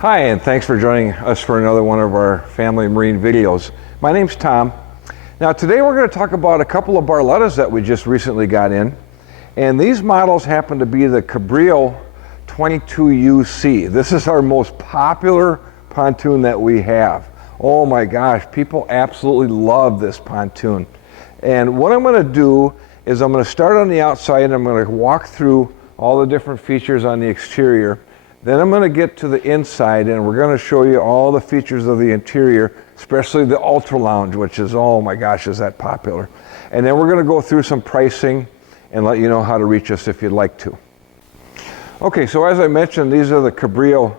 Hi, and thanks for joining us for another one of our family marine videos. My name's Tom. Now today we're going to talk about a couple of Barlettas that we just recently got in. And these models happen to be the Cabrio 22UC. This is our most popular pontoon that we have. Oh my gosh, people absolutely love this pontoon. And what I'm going to do is I'm going to start on the outside and I'm going to walk through all the different features on the exterior. Then I'm going to get to the inside and we're going to show you all the features of the interior, especially the Ultra Lounge, which is, oh my gosh, is that popular. And then we're going to go through some pricing and let you know how to reach us if you'd like to. Okay, so as I mentioned, these are the Cabrio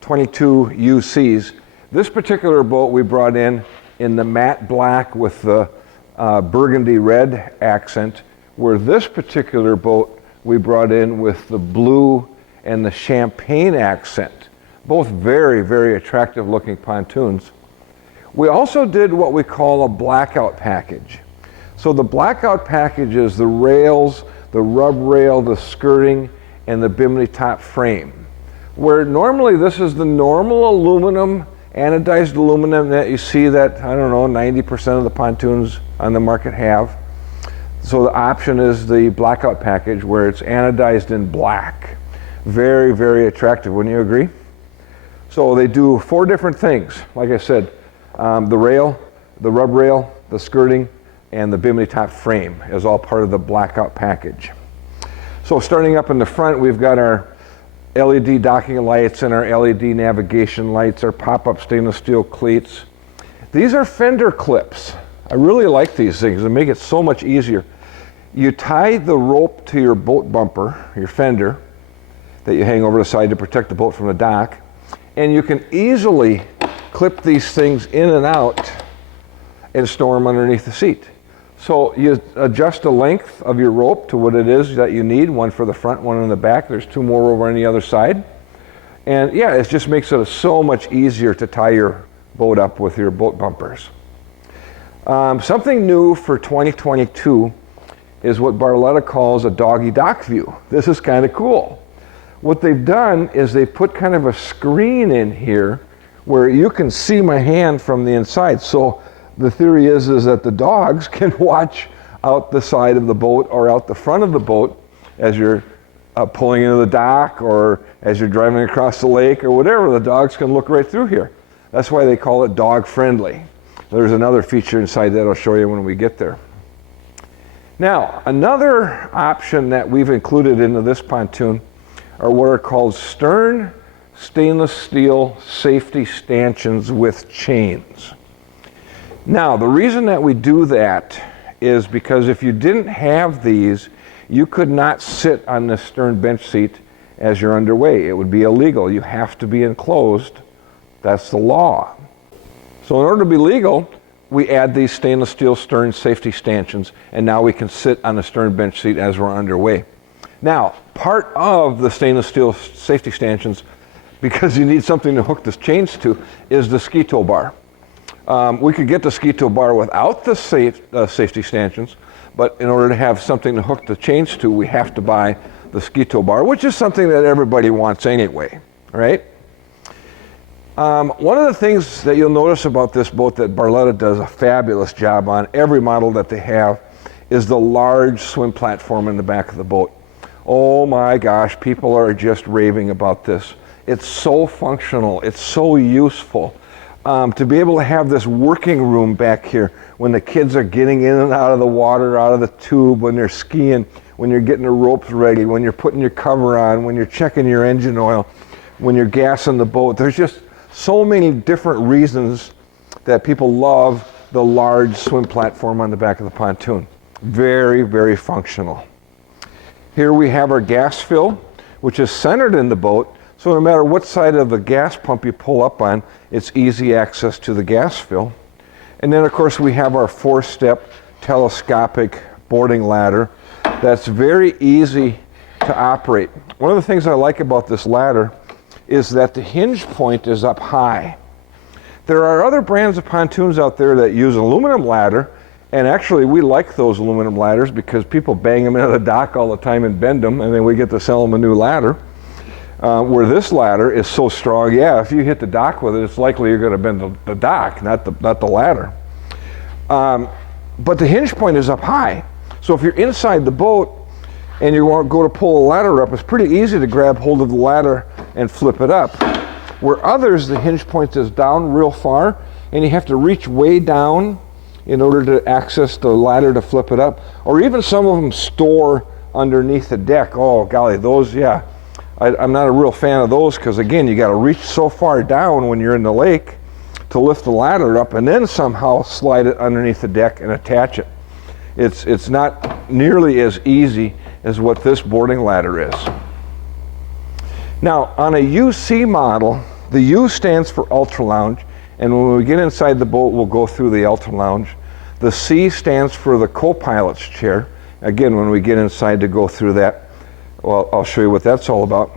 22UCs. This particular boat we brought in the matte black with the burgundy red accent, where this particular boat we brought in with the blue and the champagne accent. Both very, very attractive looking pontoons. We also did what we call a blackout package. So the blackout package is the rails, the rub rail, the skirting, and the bimini top frame. Where normally this is the normal aluminum, anodized aluminum that you see that, I don't know, 90% of the pontoons on the market have. So the option is the blackout package where it's anodized in black. Very, very attractive, wouldn't you agree? So they do 4 different things. Like I said, the rail, the rub rail, the skirting, and the bimini top frame is all part of the blackout package. So starting up in the front, we've got our LED docking lights and our LED navigation lights, our pop-up stainless steel cleats. These are fender clips. I really like these things. They make it so much easier. You tie the rope to your boat bumper, your fender, that you hang over the side to protect the boat from the dock, and you can easily clip these things in and out and store them underneath the seat. So you adjust the length of your rope to what it is that you need, one for the front, one in the back. There's 2 more over on the other side. And yeah, it just makes it so much easier to tie your boat up with your boat bumpers. Something new for 2022 is what Barletta calls a doggy dock view. This is kind of cool. What they've done is they put kind of a screen in here where you can see my hand from the inside. So the theory is that the dogs can watch out the side of the boat or out the front of the boat as you're pulling into the dock or as you're driving across the lake or whatever. The dogs can look right through here. That's why they call it dog friendly. There's another feature inside that I'll show you when we get there. Now, another option that we've included into this pontoon are what are called stern stainless steel safety stanchions with chains. Now, the reason that we do that is because if you didn't have these, you could not sit on the stern bench seat as you're underway. It would be illegal. You have to be enclosed. That's the law. So in order to be legal, we add these stainless steel stern safety stanchions, and now we can sit on the stern bench seat as we're underway. Now, part of the stainless steel safety stanchions, because you need something to hook the chains to, is the ski tow bar. We could get the ski tow bar without the safety stanchions, but in order to have something to hook the chains to, we have to buy the ski tow bar, which is something that everybody wants anyway, right? One of the things that you'll notice about this boat that Barletta does a fabulous job on, every model that they have, is the large swim platform in the back of the boat. Oh my gosh, people are just raving about this. It's so functional, it's so useful. To be able to have this working room back here when the kids are getting in and out of the water, out of the tube, when they're skiing, when you're getting the ropes ready, when you're putting your cover on, when you're checking your engine oil, when you're gassing the boat. There's just so many different reasons that people love the large swim platform on the back of the pontoon. Very, very functional. Here we have our gas fill, which is centered in the boat, so no matter what side of the gas pump you pull up on, it's easy access to the gas fill. And then of course we have our 4-step telescopic boarding ladder that's very easy to operate. One of the things I like about this ladder is that the hinge point is up high. There are other brands of pontoons out there that use an aluminum ladder, and actually we like those aluminum ladders because people bang them into the dock all the time and bend them, and then we get to sell them a new ladder. Where this ladder is so strong, yeah, if you hit the dock with it, it's likely you're going to bend the dock, not the ladder. But the hinge point is up high. So if you're inside the boat and you want to go to pull the ladder up, it's pretty easy to grab hold of the ladder and flip it up. Where others, the hinge point is down real far and you have to reach way down in order to access the ladder to flip it up. Or even some of them store underneath the deck. Oh golly, those, yeah. I'm not a real fan of those because again, you got to reach so far down when you're in the lake to lift the ladder up and then somehow slide it underneath the deck and attach it. It's not nearly as easy as what this boarding ladder is. Now, on a UC model, the U stands for Ultra Lounge, and when we get inside the boat, we'll go through the Ultra Lounge. The C stands for the co-pilot's chair. Again, when we get inside to go through that, well, I'll show you what that's all about.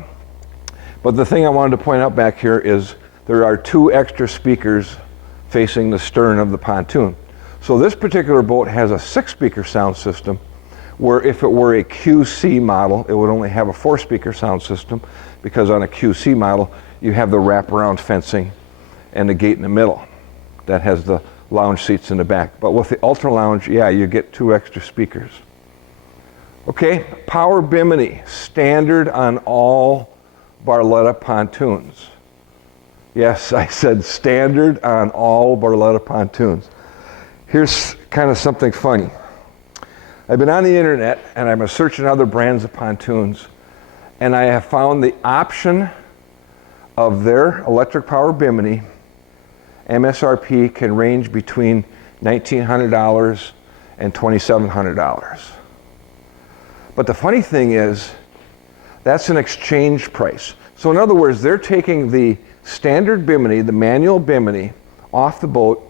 But the thing I wanted to point out back here is there are 2 extra speakers facing the stern of the pontoon. So this particular boat has a 6-speaker sound system, where if it were a QC model, it would only have a 4-speaker sound system, because on a QC model, you have the wraparound fencing and the gate in the middle that has the lounge seats in the back. But with the Ultra Lounge, yeah, you get 2 extra speakers. Okay, power bimini, standard on all Barletta pontoons. Yes, I said standard on all Barletta pontoons. Here's kind of something funny. I've been on the internet and I've been searching other brands of pontoons, and I have found the option of their electric power bimini MSRP can range between $1,900 and $2,700. But the funny thing is, that's an exchange price. So in other words, they're taking the standard bimini, the manual bimini, off the boat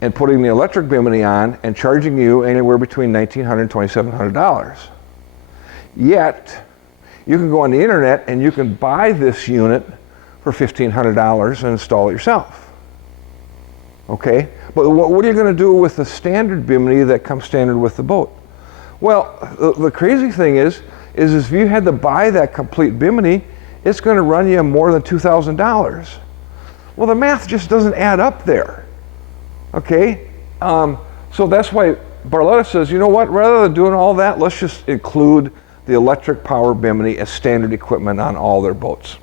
and putting the electric bimini on and charging you anywhere between $1,900 and $2,700. Yet, you can go on the internet and you can buy this unit for $1,500 and install it yourself. Okay? But what are you going to do with the standard bimini that comes standard with the boat? Well, the crazy thing is if you had to buy that complete bimini, it's going to run you more than $2,000. Well, the math just doesn't add up there. Okay? So that's why Barletta says, you know what, rather than doing all that, let's just include the electric power bimini as standard equipment on all their boats.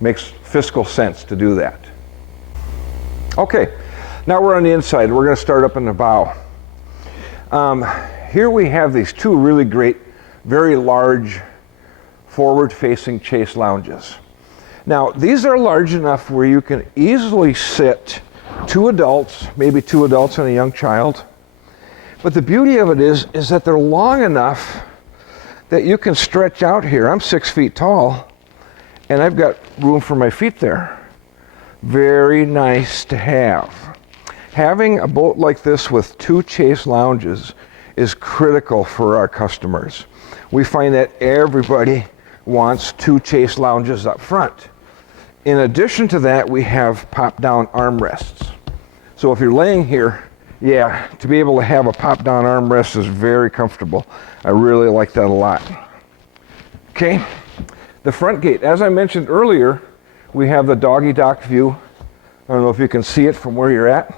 Makes fiscal sense to do that. Okay, now we're on the inside. We're going to start up in the bow. Here we have these 2 really great, very large, forward-facing chase lounges. Now, these are large enough where you can easily sit 2 adults, maybe 2 adults and a young child. But the beauty of it is that they're long enough that you can stretch out here. I'm 6 feet tall, and I've got room for my feet there. Very nice to have. Having a boat like this with 2 chase lounges is critical for our customers. We find that everybody wants 2 chase lounges up front. In addition to that, we have pop-down armrests. So if you're laying here, yeah, to be able to have a pop-down armrest is very comfortable. I really like that a lot. Okay, the front gate. As I mentioned earlier, we have the doggy dock view. I don't know if you can see it from where you're at,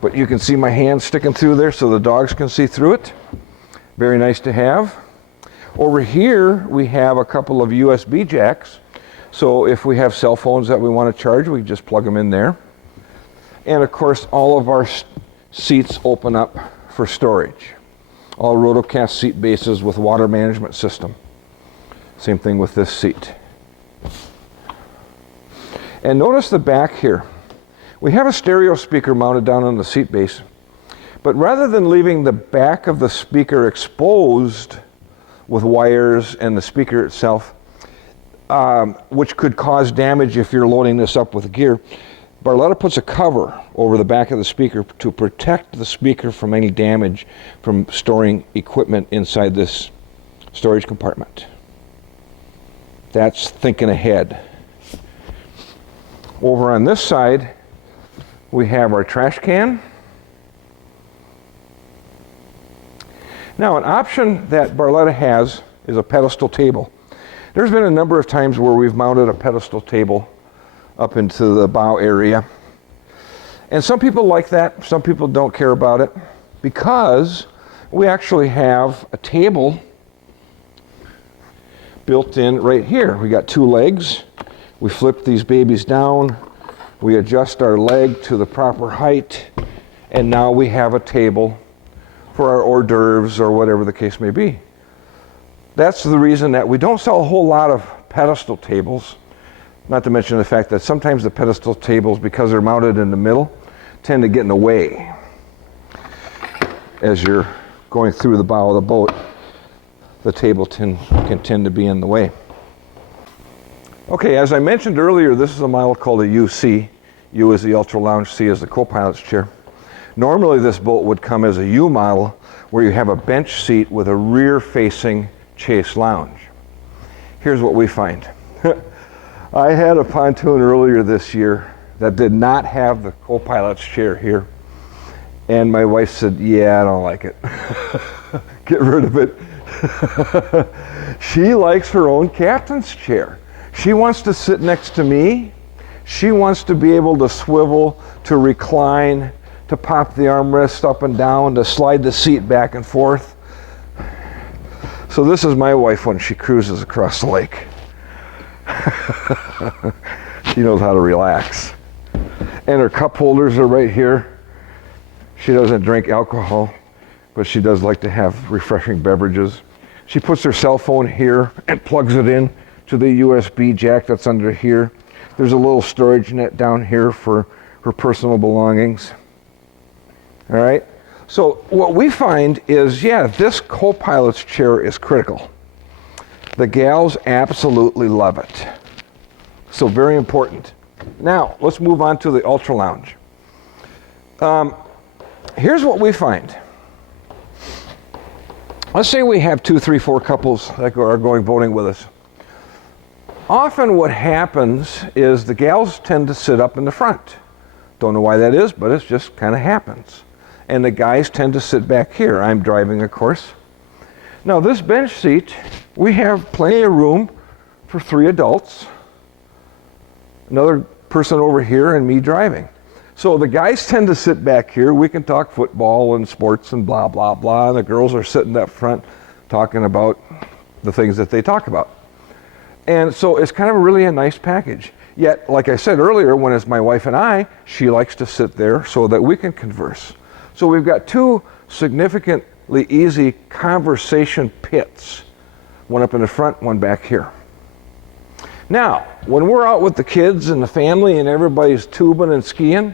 but you can see my hand sticking through there so the dogs can see through it. Very nice to have. Over here, we have a couple of USB jacks. So if we have cell phones that we want to charge, we just plug them in there. And of course, all of our seats open up for storage. All rotocast seat bases with water management system. Same thing with this seat. And notice the back here. We have a stereo speaker mounted down on the seat base, but rather than leaving the back of the speaker exposed with wires and the speaker itself, which could cause damage if you're loading this up with gear, Barletta puts a cover over the back of the speaker to protect the speaker from any damage from storing equipment inside this storage compartment. That's thinking ahead. Over on this side, we have our trash can. Now, an option that Barletta has is a pedestal table. There's been a number of times where we've mounted a pedestal table up into the bow area. And some people like that, some people don't care about it, because we actually have a table built in right here. We got 2 legs. We flip these babies down. We adjust our leg to the proper height. And now we have a table for our hors d'oeuvres or whatever the case may be. That's the reason that we don't sell a whole lot of pedestal tables, not to mention the fact that sometimes the pedestal tables, because they're mounted in the middle, tend to get in the way as you're going through the bow of the boat. The table can tend to be in the way. Okay, as I mentioned earlier, this is a model called a UC. U is the Ultra Lounge, C is the co-pilot's chair. Normally this boat would come as a U model where you have a bench seat with a rear-facing chase lounge. Here's what we find. I had a pontoon earlier this year that did not have the co-pilot's chair here. And my wife said, yeah, I don't like it. Get rid of it. She likes her own captain's chair. She wants to sit next to me. She wants to be able to swivel, to recline, to pop the armrest up and down, to slide the seat back and forth. So this is my wife when she cruises across the lake. She knows how to relax. And her cup holders are right here. She doesn't drink alcohol, but she does like to have refreshing beverages. She puts her cell phone here and plugs it in to the USB jack that's under here. There's a little storage net down here for her personal belongings. All right? So what we find is, yeah, this co-pilot's chair is critical. The gals absolutely love it. So very important. Now, let's move on to the Ultra Lounge. Here's what we find. Let's say we have 2, 3, 4 couples that are going boating with us. Often what happens is the gals tend to sit up in the front. Don't know why that is, but it just kind of happens. And the guys tend to sit back here. I'm driving, of course. Now this bench seat, we have plenty of room for 3 adults, another person over here, and me driving. So the guys tend to sit back here. We can talk football and sports and blah, blah, blah. And the girls are sitting up front talking about the things that they talk about. And so it's kind of really a nice package. Yet, like I said earlier, when it's my wife and I, she likes to sit there so that we can converse. So we've got 2 significantly easy conversation pits. One up in the front, one back here. Now, when we're out with the kids and the family and everybody's tubing and skiing,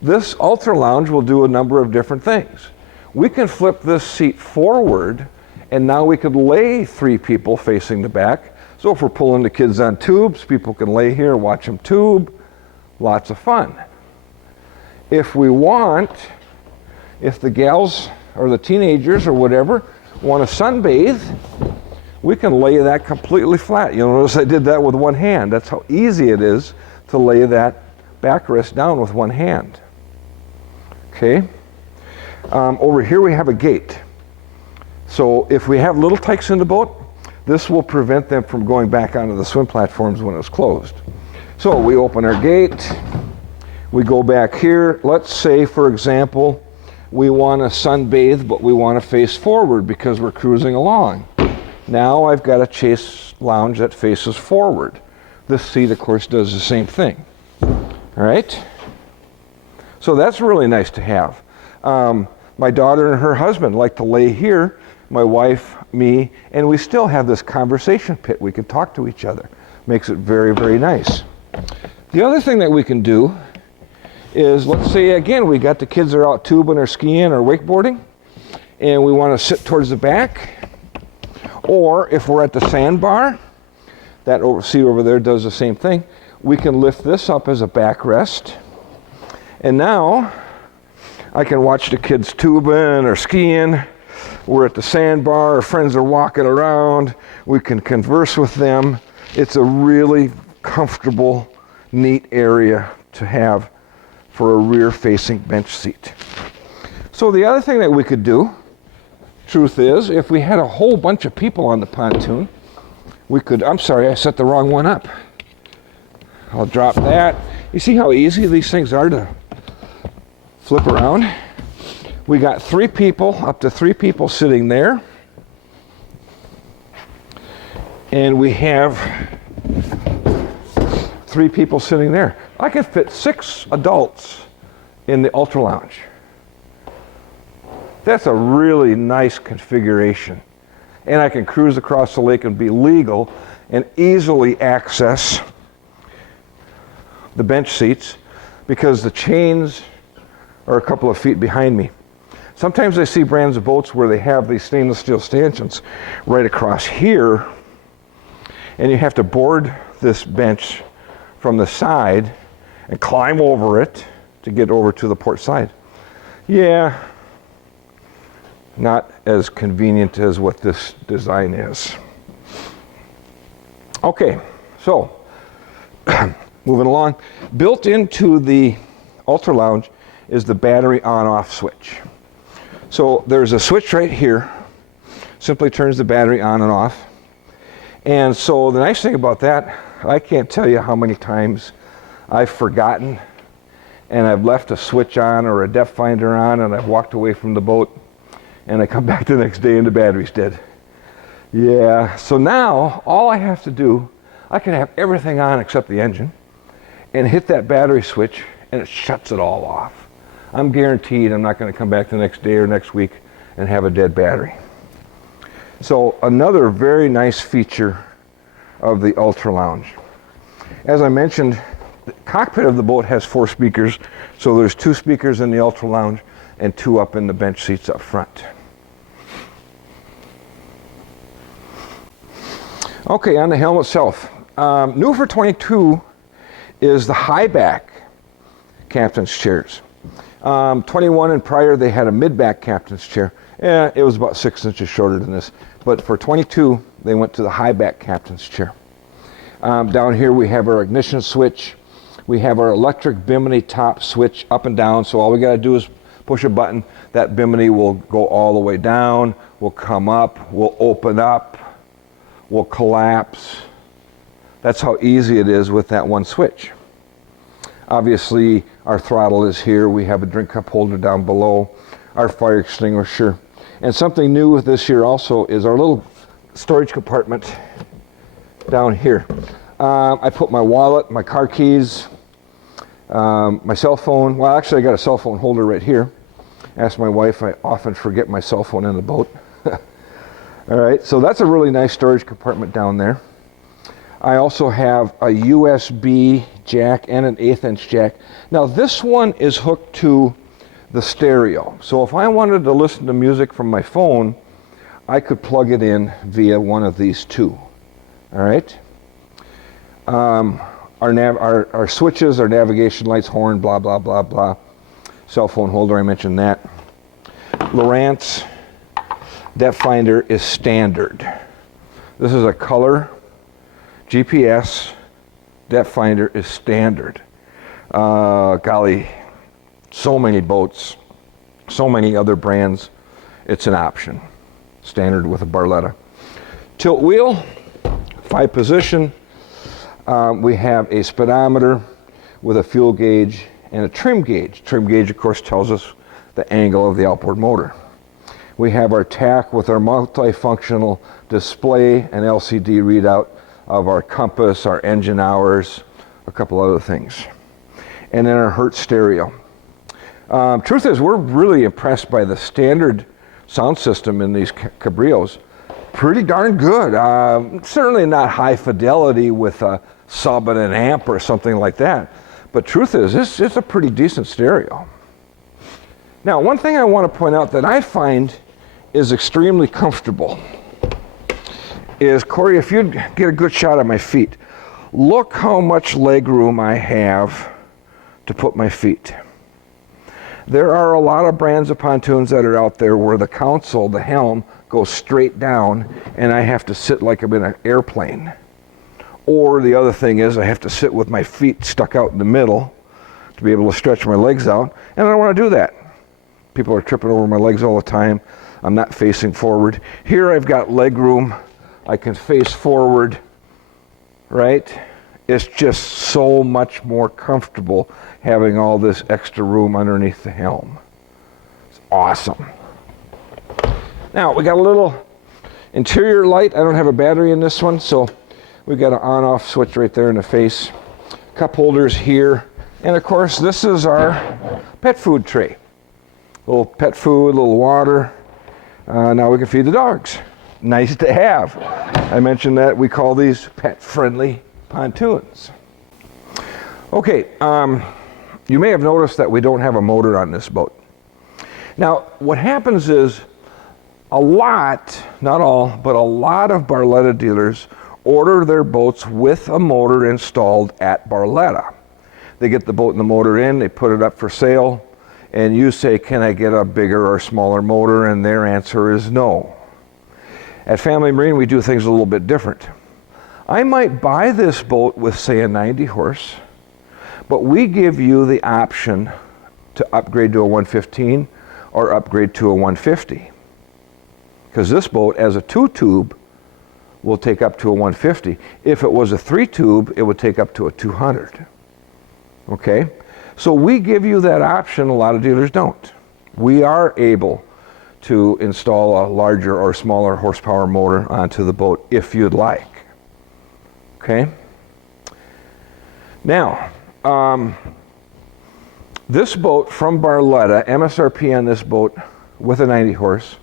this Ultra Lounge will do a number of different things. We can flip this seat forward, and now we could lay 3 people facing the back. So if we're pulling the kids on tubes, people can lay here, watch them tube. Lots of fun. If we want, if the gals or the teenagers or whatever want to sunbathe, we can lay that completely flat. You'll notice I did that with one hand. That's how easy it is to lay that backrest down with one hand. Okay. Over here we have a gate. So if we have little tykes in the boat, this will prevent them from going back onto the swim platforms when it's closed. So we open our gate, we go back here. Let's say, for example, we want to sunbathe, but we want to face forward because we're cruising along. Now I've got a chase lounge that faces forward. This seat, of course, does the same thing. All right? So that's really nice to have. My daughter and her husband like to lay here, my wife, me, and we still have this conversation pit. We can talk to each other. Makes it very, very nice. The other thing that we can do is, let's say, again, we got the kids are out tubing or skiing or wakeboarding, and we want to sit towards the back. Or if we're at the sandbar, that seat over there does the same thing. We can lift this up as a backrest. And now I can watch the kids tubing or skiing. We're at the sandbar, our friends are walking around. We can converse with them. It's a really comfortable, neat area to have for a rear-facing bench seat. So the other thing that we could do, truth is, if we had a whole bunch of people on the pontoon, we could, I'm sorry, I set the wrong one up. I'll drop that. You see how easy these things are to flip around? We got 3 people, up to 3 people sitting there. And we have 3 people sitting there. I can fit 6 adults in the Ultra Lounge. That's a really nice configuration. And I can cruise across the lake and be legal and easily access the bench seats because the chains are a couple of feet behind me. Sometimes I see brands of boats where they have these stainless steel stanchions right across here, and you have to board this bench from the side and climb over it to get over to the port side. Yeah, not as convenient as what this design is. Okay, so moving along. Built into the Ultra Lounge is the battery on-off switch. So there's a switch right here, simply turns the battery on and off. And so the nice thing about that, I can't tell you how many times I've forgotten and I've left a switch on or a depth finder on and I've walked away from the boat and I come back the next day and the battery's dead. Yeah, so now all I have to do, I can have everything on except the engine and hit that battery switch and it shuts it all off. I'm guaranteed I'm not going to come back the next day or next week and have a dead battery. So another very nice feature of the Ultra Lounge. As I mentioned, the cockpit of the boat has 4 speakers, so there's 2 speakers in the Ultra Lounge and 2 up in the bench seats up front. Okay, on the helm itself. New for 22 is the high back captain's chairs. 21 and prior they had a mid-back captain's chair. Yeah, it was about 6 inches shorter than this. But for 22, they went to the high back captain's chair. Down here we have our ignition switch. We have our electric bimini top switch up and down. So all we got to do is push a button. That bimini will go all the way down, will come up, will open up, will collapse. That's how easy it is with that one switch. Obviously, our throttle is here. We have a drink cup holder down below, our fire extinguisher. And something new with this year also is our little storage compartment down here. I put my wallet, my car keys, my cell phone. Well, actually, I got a cell phone holder right here. Ask my wife, I often forget my cell phone in the boat. All right, so that's a really nice storage compartment down there. I also have a USB jack and an 1/8 inch jack. Now this one is hooked to the stereo. So if I wanted to listen to music from my phone, I could plug it in via one of these 2. All right. Our switches, our navigation lights, horn, blah, blah, blah, blah. Cell phone holder, I mentioned that. Lowrance depth finder is standard. This is a color GPS depth finder is standard. Golly, so many boats, so many other brands, it's an option. Standard with a Barletta. Tilt wheel, 5 position. We have a speedometer with a fuel gauge and a trim gauge. Trim gauge, of course, tells us the angle of the outboard motor. We have our TAC with our multifunctional display and LCD readout of our compass, our engine hours, a couple other things. And then our Hertz stereo. Truth is, we're really impressed by the standard sound system in these Cabrios. Pretty darn good. Certainly not high fidelity with a sub and an amp or something like that. But truth is, it's a pretty decent stereo. Now, one thing I want to point out that I find is extremely comfortable is, Corey, if you'd get a good shot at my feet, look how much leg room I have to put my feet. There are a lot of brands of pontoons that are out there where the console, the helm, goes straight down and I have to sit like I'm in an airplane. Or the other thing is I have to sit with my feet stuck out in the middle to be able to stretch my legs out, and I don't want to do that. People are tripping over my legs all the time. I'm not facing forward. Here I've got leg room I can face forward, right? It's just so much more comfortable having all this extra room underneath the helm. It's awesome. Now, we got a little interior light. I don't have a battery in this one, so we got an on-off switch right there in the face. Cup holders here. And of course, this is our pet food tray. A little pet food, a little water. Now we can feed the dogs. Nice to have. I mentioned that we call these pet-friendly pontoons. Okay, you may have noticed that we don't have a motor on this boat. Now, what happens is a lot, not all, but a lot of Barletta dealers order their boats with a motor installed at Barletta. They get the boat and the motor in, they put it up for sale, and you say, can I get a bigger or smaller motor? And their answer is no. At Family Marine, we do things a little bit different. I might buy this boat with, say, a 90 horse, but we give you the option to upgrade to a 115 or upgrade to a 150. Because this boat, as a 2-tube, will take up to a 150. If it was a 3-tube, it would take up to a 200. Okay? So we give you that option. A lot of dealers don't. We are able to install a larger or smaller horsepower motor onto the boat if you'd like. Okay? Now, this boat from Barletta, MSRP on this boat with a 90 horse,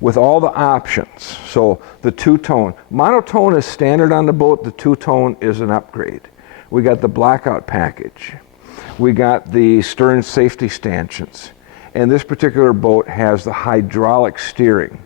with all the options. So the two-tone. Monotone is standard on the boat. The two-tone is an upgrade. We got the blackout package. We got the stern safety stanchions. And this particular boat has the hydraulic steering.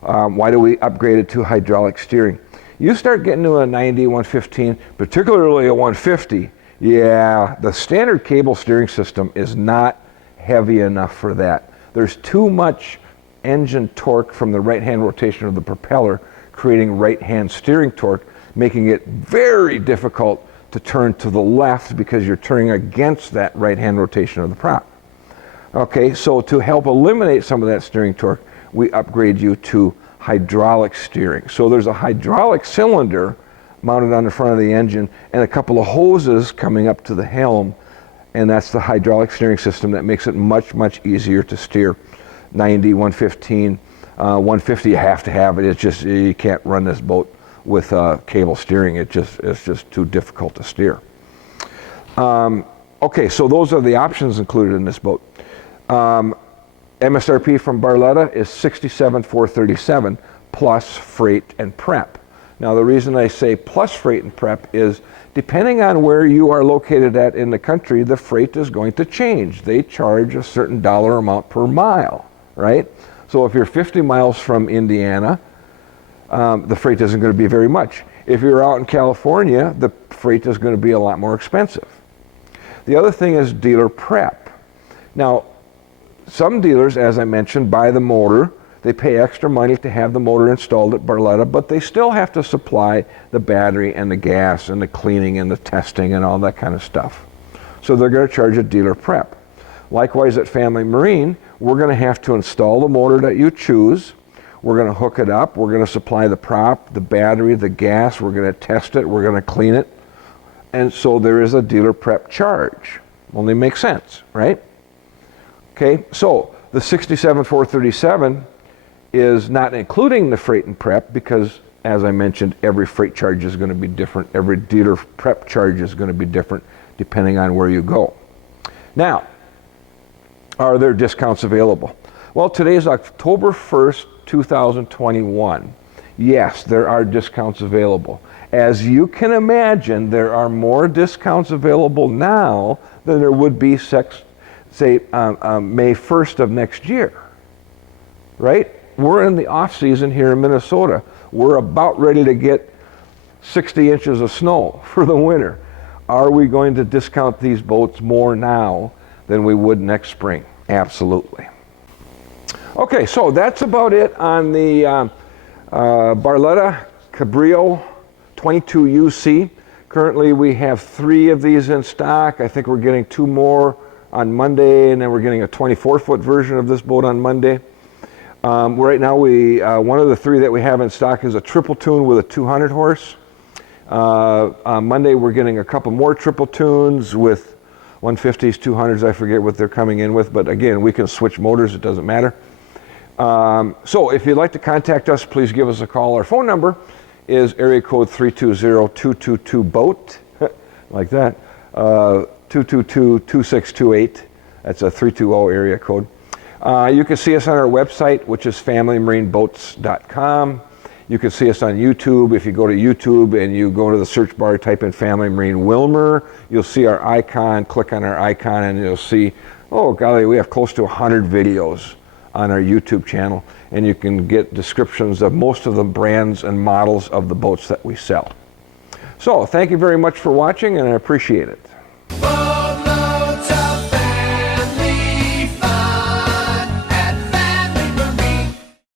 Why do we upgrade it to hydraulic steering? You start getting to a 90, 115, particularly a 150, yeah, the standard cable steering system is not heavy enough for that. There's too much engine torque from the right-hand rotation of the propeller, creating right-hand steering torque, making it very difficult to turn to the left because you're turning against that right-hand rotation of the prop. Okay, so to help eliminate some of that steering torque, we upgrade you to hydraulic steering. So there's a hydraulic cylinder mounted on the front of the engine and a couple of hoses coming up to the helm, and that's the hydraulic steering system that makes it much, much easier to steer. 90, 115, 150, you have to have it. It's just, you can't run this boat with cable steering. It's just too difficult to steer. Okay, so those are the options included in this boat. MSRP from Barletta is $67,437 plus freight and prep. Now the reason I say plus freight and prep is depending on where you are located at in the country, the freight is going to change. They charge a certain dollar amount per mile, right? So if you're 50 miles from Indiana, the freight isn't going to be very much. If you're out in California, the freight is going to be a lot more expensive. The other thing is dealer prep. Now, some dealers, as I mentioned, buy the motor. They pay extra money to have the motor installed at Barletta, but they still have to supply the battery and the gas and the cleaning and the testing and all that kind of stuff. So they're going to charge a dealer prep. Likewise at Family Marine, we're going to have to install the motor that you choose. We're going to hook it up. We're going to supply the prop, the battery, the gas. We're going to test it. We're going to clean it. And so there is a dealer prep charge. Only makes sense, right? Okay, so the $67,437 is not including the freight and prep because, as I mentioned, every freight charge is going to be different. Every dealer prep charge is going to be different depending on where you go. Now, are there discounts available? Well, today is October 1st, 2021. Yes, there are discounts available. As you can imagine, there are more discounts available now than there would be, say, May 1st of next year, right? We're in the off season here in Minnesota. We're about ready to get 60 inches of snow for the winter. Are we going to discount these boats more now than we would next spring? Absolutely. Okay, so that's about it on the Barletta Cabrio 22UC. Currently we have 3 of these in stock. I think we're getting 2 more on Monday, and then we're getting a 24-foot version of this boat on Monday. Right now, one of the three that we have in stock is a triple tune with a 200 horse. On Monday, we're getting a couple more triple tunes with 150s, 200s. I forget what they're coming in with, but again, we can switch motors. It doesn't matter. So if you'd like to contact us, please give us a call. Our phone number is area code 320-222-BOAT, like that, 222-2628. That's a 320 area code. You can see us on our website, which is FamilyMarineBoats.com. You can see us on YouTube. If you go to YouTube and you go to the search bar, type in Family Marine Willmar, you'll see our icon. Click on our icon and you'll see, oh golly, we have close to 100 videos on our YouTube channel, and you can get descriptions of most of the brands and models of the boats that we sell. So thank you very much for watching, and I appreciate it.